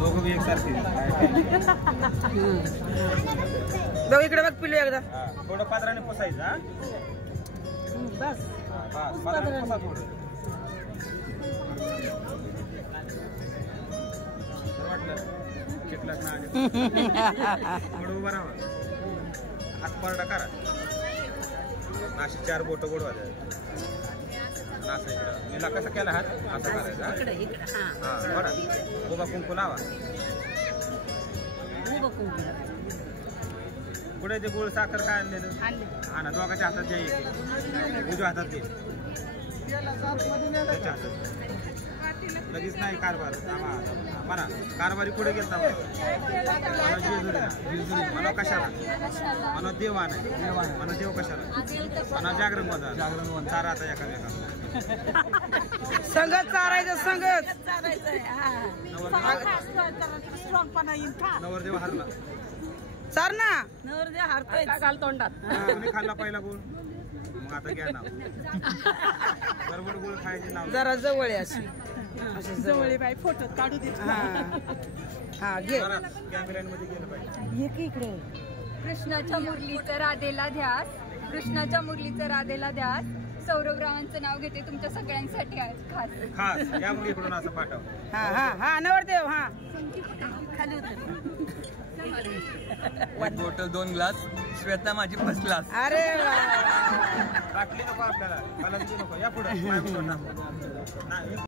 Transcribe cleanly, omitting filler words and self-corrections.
दोघं बी एकसारखे बघ इकडे बघ पिल्लू एकदा थोडं पात्राने पुसायचं हा बस पात्राने पुसा थोडं वाटलं चिटलक ना थोडं उभं राहा हात पारडा करा अशी 4 बोट गोडवा द्या असं इकडं नीला कसं केला हात असं करायचा हा बघा उभा कुंकू लावा पुढे ते गोळ साखर काय आणलेलं हा ना दोघांच्या हातात द्या एक उजव्या हातात दे त्याच्या हातात लगेच नाही कारभार म्हणा कारभारी पुढे गेलता म्हणा कशाला म्हणा देवा नाही म्हणा देव कशाला म्हणा जागरण बंद चारा आता एका संगत चारायचं संगत नवरदेव हरला चार ना नवरदेव हरतोय घाल तोंडात खाल्ला पहिला गुळ मग आता घ्या नाव बरोबर गुळ खायचे नाव जरा जवळ अशी जवळ बाई फोटो काढू दे हा घे कॅमेऱ्यांमध्ये गेलं पाहिजे इकडे कृष्णाच्या मुरलीचं राधेला ध्यास कृष्णाच्या मुरलीचं राधेला ध्यास सौरभरावांचं नाव घेते तुमच्या सगळ्यांसाठी खास खास या मुलीकडून असं पाठव हा हा हा नवरदेव हा खाली एक बॉटल 2 ग्लास श्वेता माझी फर्स्ट क्लास अरे बाटली नको आपल्याला मला नको या पुढे